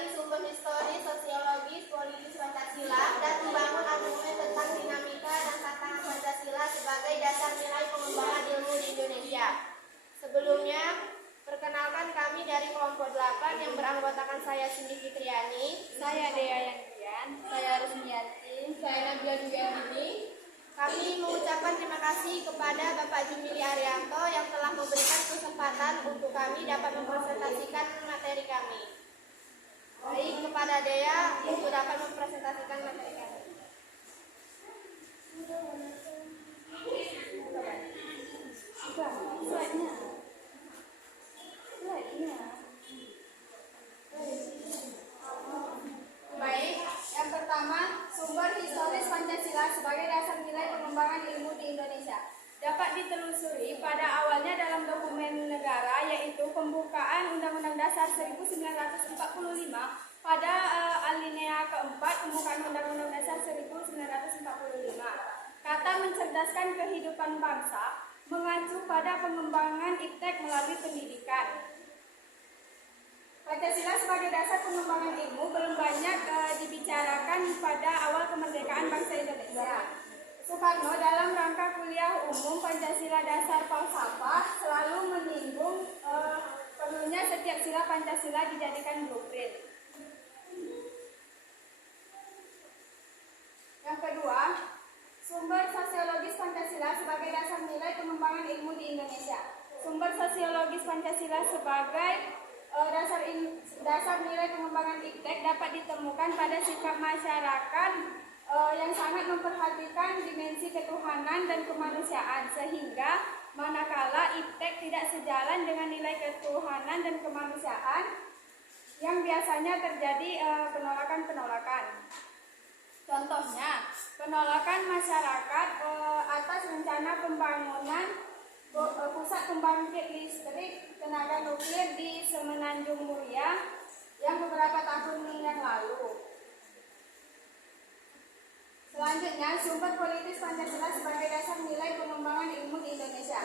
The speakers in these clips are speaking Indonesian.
menggali sumber historis, sosiologis, politis Pancasila, dan membangun argumen tentang dinamika dan tantangan Pancasila sebagai dasar nilai pengembangan ilmu di Indonesia. Sebelumnya, perkenalkan kami dari kelompok 8 yang beranggotakan saya Cindy Fitriani, saya Dea Yantian, saya Rusmiyanti, saya Nabila Duyanini. Kami mengucapkan terima kasih kepada Bapak Jumili Arianto yang telah memberikan kesempatan untuk kami dapat mempresentasikan materi kami. Baik, kepada Dea untuk dapat mempresentasikan materi kami. Baik, yang pertama, sumber historis Pancasila sebagai dasar nilai pengembangan ilmu di Indonesia dapat ditelusuri pada awalnya dalam dokumen negara, yaitu pembukaan Undang-Undang Dasar 1945 pada alinea keempat pembukaan Undang-Undang Dasar 1945. Kata mencerdaskan kehidupan bangsa mengacu pada pengembangan iptek melalui pendidikan. Pancasila sebagai dasar pengembangan ilmu belum banyak dibicarakan pada awal kemerdekaan bangsa Indonesia. Soekarno dalam rangka kuliah umum Pancasila Dasar Falsafah selalu menyinggung perlunya setiap sila Pancasila dijadikan blueprint. Yang kedua, sumber sosiologis Pancasila sebagai dasar nilai pengembangan ilmu di Indonesia. Sumber sosiologis Pancasila sebagai dasar nilai pengembangan iptek dapat ditemukan pada sikap masyarakat yang sangat memperhatikan dimensi ketuhanan dan kemanusiaan, sehingga manakala iptek tidak sejalan dengan nilai ketuhanan dan kemanusiaan, yang biasanya terjadi penolakan-penolakan. Contohnya, penolakan masyarakat atas rencana pembangunan pusat pembangkit listrik tenaga nuklir di Semenanjung Muria yang beberapa tahun yang lalu. Selanjutnya, sumber politis Pancasila sebagai dasar nilai pengembangan ilmu di Indonesia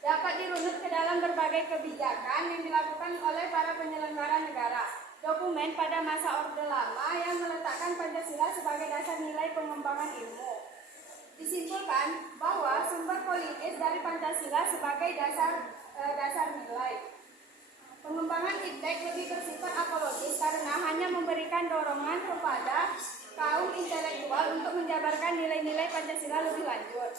dapat dirunut ke dalam berbagai kebijakan yang dilakukan oleh para penyelenggara negara. Dokumen pada masa Orde Lama yang meletakkan Pancasila sebagai dasar nilai pengembangan ilmu. Disimpulkan bahwa sumber politis dari Pancasila sebagai dasar nilai pengembangan iptek lebih bersifat apologis karena hanya memberikan dorongan kepada kaum intelektual untuk menjabarkan nilai-nilai Pancasila lebih lanjut.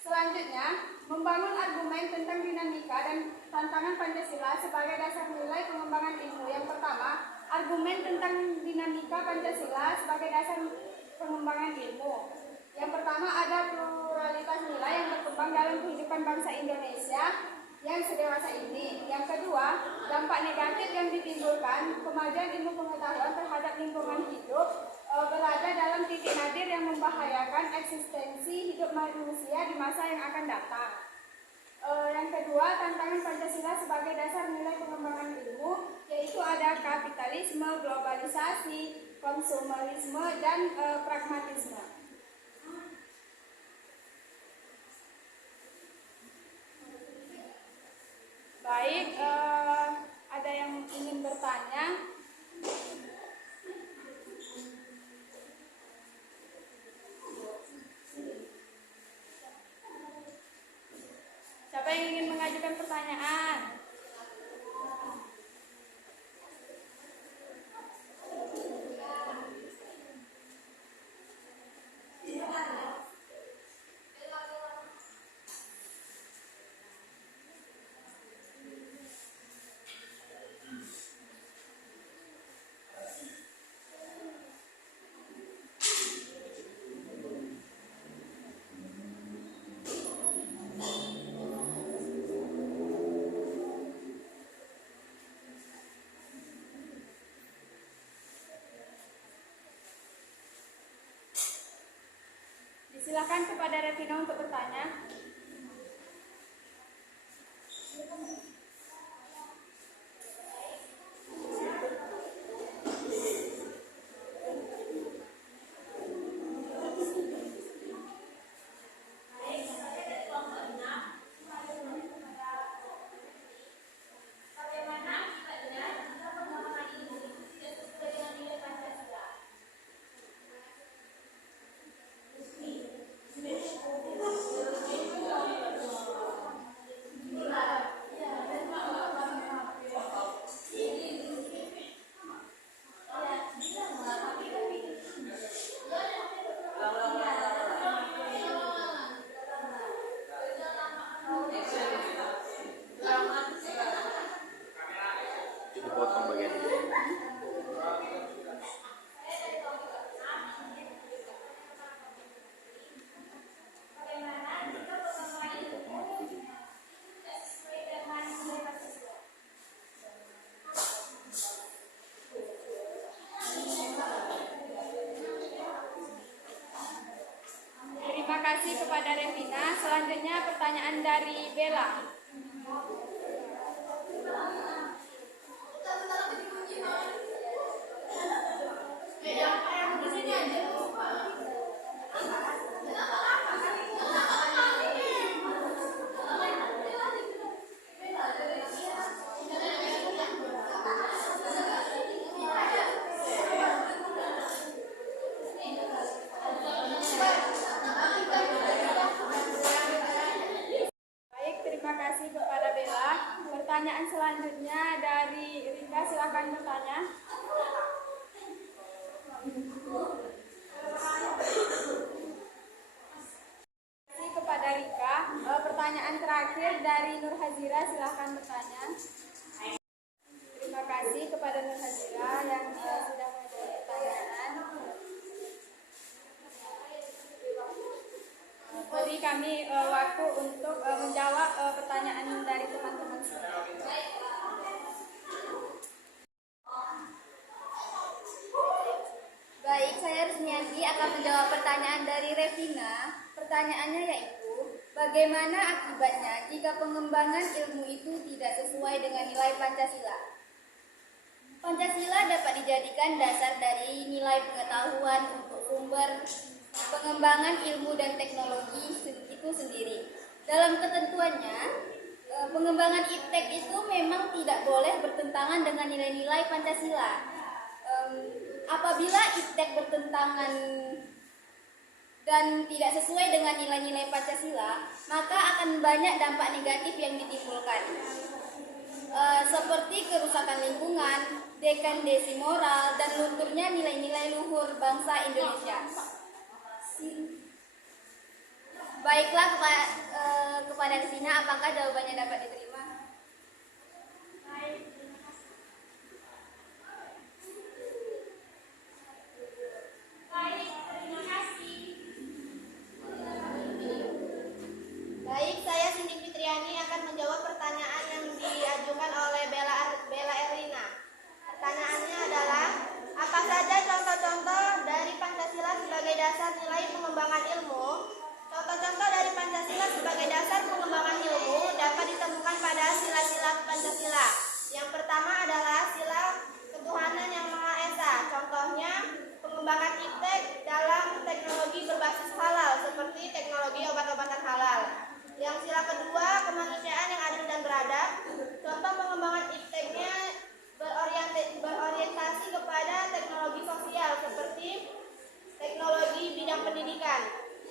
Selanjutnya, membangun argumen tentang dinamika dan tantangan Pancasila sebagai dasar nilai pengembangan ilmu. Yang pertama, argumen tentang dinamika Pancasila sebagai dasar pengembangan ilmu. Yang pertama, ada pluralitas nilai yang berkembang dalam kehidupan bangsa Indonesia yang sedewasa ini. Yang kedua, dampak negatif yang ditimbulkan kemajuan ilmu pengetahuan terhadap lingkungan hidup berada dalam titik nadir yang membahayakan eksistensi hidup manusia di masa yang akan datang. Yang kedua, tantangan Pancasila sebagai dasar nilai pengembangan ilmu, yaitu ada kapitalisme, globalisasi, konsumerisme, dan pragmatisme. Baik, ada yang ingin bertanya? Siapa yang ingin mengajukan pertanyaan? Silakan kepada Revina untuk bertanya. pertanyaan dari Bella. Baik, terima kasih kepada Bella. Pertanyaan selanjutnya dari Rika, silakan bertanya. Terima kasih kepada Rika. Pertanyaan terakhir dari Nur Hazira, silakan bertanya. Terima kasih kepada Nur Hazira yang sudah menjawab pertanyaan. Beri kami waktu untuk menjawab pertanyaan dari teman-teman semua. Baik, saya Rusmianti akan menjawab pertanyaan dari Revina. Pertanyaannya yaitu, bagaimana akibatnya jika pengembangan ilmu itu tidak sesuai dengan nilai Pancasila? Pancasila dapat dijadikan dasar dari nilai pengetahuan untuk sumber pengembangan ilmu dan teknologi itu sendiri. Dalam ketentuannya, pengembangan iptek itu memang tidak boleh bertentangan dengan nilai-nilai Pancasila. Apabila iptek bertentangan dan tidak sesuai dengan nilai-nilai Pancasila, maka akan banyak dampak negatif yang ditimbulkan, seperti kerusakan lingkungan, dekadesi moral, dan lunturnya nilai-nilai luhur bangsa Indonesia. Baiklah, kepada Revina, apakah jawabannya dapat diterima? Baik, saya Cindy Fitriani akan menjawab pertanyaan yang diajukan oleh Bella Erlina. Pertanyaannya adalah, apa saja contoh-contoh dari Pancasila sebagai dasar nilai pengembangan ilmu? Contoh-contoh dari Pancasila sebagai dasar pengembangan ilmu dapat ditemukan pada sila-sila Pancasila. Yang pertama adalah sila ketuhanan yang Maha Esa. Contohnya, pengembangan iptek dalam teknologi berbasis halal seperti teknologi obat-obatan halal. Yang sila kedua, kemanusiaan yang adil dan beradab. Contoh pengembangan ipteknya berorientasi kepada teknologi sosial seperti teknologi bidang pendidikan.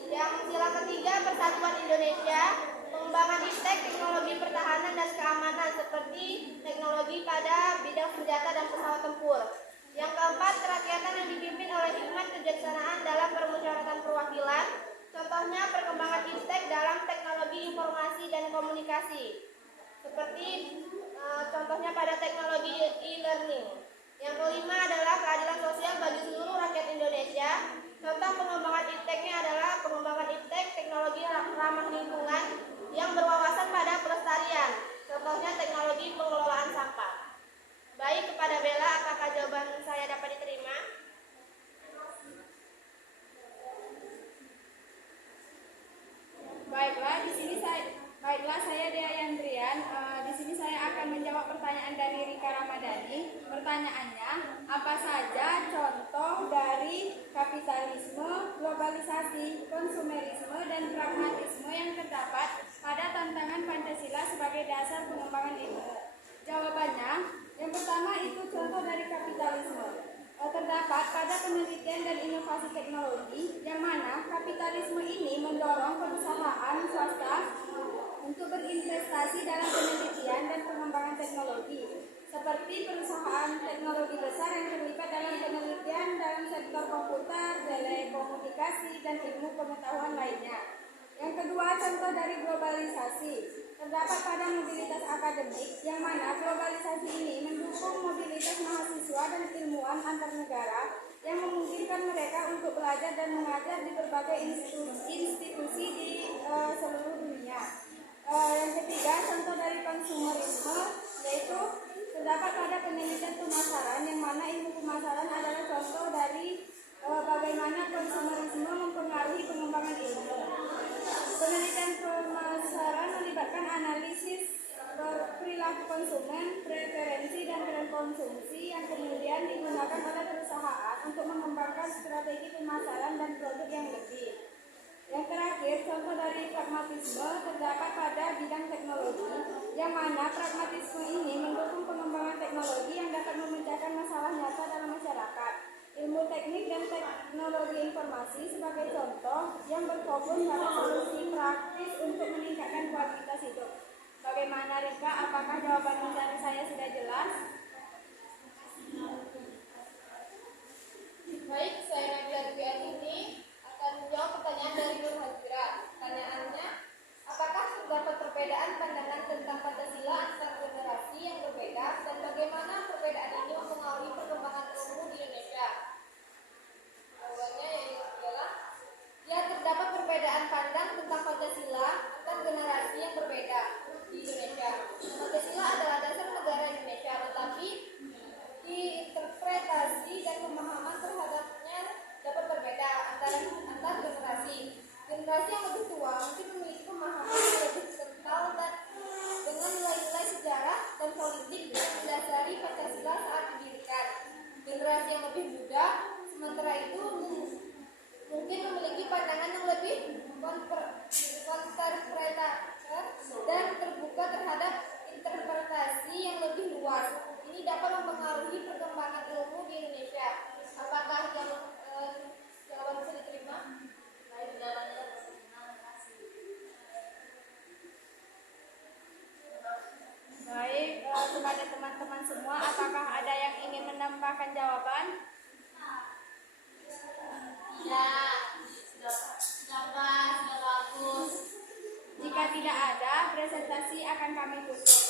Yang sila ketiga, persatuan Indonesia. Pengembangan iptek teknologi pertahanan dan keamanan seperti teknologi pada bidang senjata dan pesawat tempur. Yang keempat, kerakyatan yang dipimpin oleh hikmat kebijaksanaan dalam permusyawaratan perwakilan. Contohnya perkembangan iptek dalam teknologi informasi dan komunikasi. Seperti contohnya pada teknologi e-learning. Yang kelima adalah keadilan sosial bagi seluruh rakyat Indonesia. Contoh pengembangan ipteknya adalah pengembangan iptek teknologi ramah lingkungan yang berwawasan pada pelestarian. Contohnya teknologi pengelolaan sampah. Baik, kepada Bella, apakah jawaban saya dapat diterima? Baiklah, saya Dea Yandrian. Di sini saya akan menjawab pertanyaan dari Rika Ramadhani. Pertanyaannya, apa saja contoh dari kapitalisme, globalisasi, konsumerisme, dan pragmatisme yang terdapat pada tantangan Pancasila sebagai dasar pengembangan ilmu? Jawabannya, yang pertama itu contoh dari kapitalisme. Terdapat pada penelitian dan inovasi teknologi, yang mana kapitalisme ini mendorong perusahaan swasta untuk berinvestasi dalam penelitian dan pengembangan teknologi, seperti perusahaan teknologi besar yang terlibat dalam penelitian dalam sektor komputer, telekomunikasi, dan ilmu pengetahuan lainnya. Yang kedua, contoh dari globalisasi. Terdapat pada mobilitas akademik, yang mana globalisasi ini mendukung mobilitas mahasiswa dan ilmuwan antar negara yang memungkinkan mereka untuk belajar dan mengajar di berbagai institusi di seluruh dunia. Yang ketiga, contoh dari konsumerisme, yaitu terdapat pada penelitian pemasaran, yang mana ilmu pemasaran adalah contoh dari bagaimana konsumerisme mempengaruhi pengembangan ilmu. Penelitian pemasaran menciptakan strategi pemasaran dan produk yang lebih. Yang terakhir, contoh dari pragmatisme terdapat pada bidang teknologi, yang mana pragmatisme ini mendukung pengembangan teknologi yang dapat memecahkan masalah nyata dalam masyarakat. Ilmu teknik dan teknologi informasi sebagai contoh yang berfokus pada solusi praktis untuk meningkatkan kualitas hidup. Bagaimana Rika? Apakah jawaban dari saya sudah jelas? Baik, saya Nabila Rubiat ini akan menjawab pertanyaan dari Nur Hajira. Pertanyaannya, apakah terdapat perbedaan pandangan tentang Pancasila antar generasi yang berbeda dan bagaimana perbedaan ini mempengaruhi perkembangan ilmu di Indonesia? Jawabannya adalah, ya terdapat perbedaan pandang tentang Pancasila antar generasi yang berbeda di Indonesia. Pancasila adalah dasar negara Indonesia, tetapi interpretasi dan pemahaman terhadapnya dapat berbeda antar generasi. Generasi yang lebih tua mungkin memiliki pemahaman yang lebih kental dan dengan nilai-nilai sejarah dan politik yang mendasari Pancasila saat didirikan. Generasi yang lebih muda sementara itu mungkin memiliki pandangan yang lebih konservatif dan terbuka terhadap interpretasi yang lebih luas. Ini dapat mempengaruhi perkembangan ilmu di Indonesia. Apakah jawaban bisa diterima? Baik, kepada teman-teman semua, apakah ada yang ingin menambahkan jawaban? Ya, sudah pas, sudah bagus. Jika tidak ada, presentasi akan kami tutup.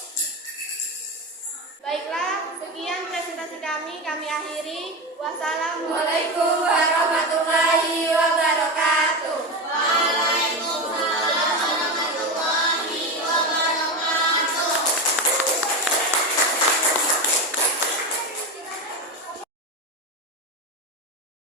Baiklah, sekian presentasi kami akhiri. Wassalamualaikum Waalaikumsalam.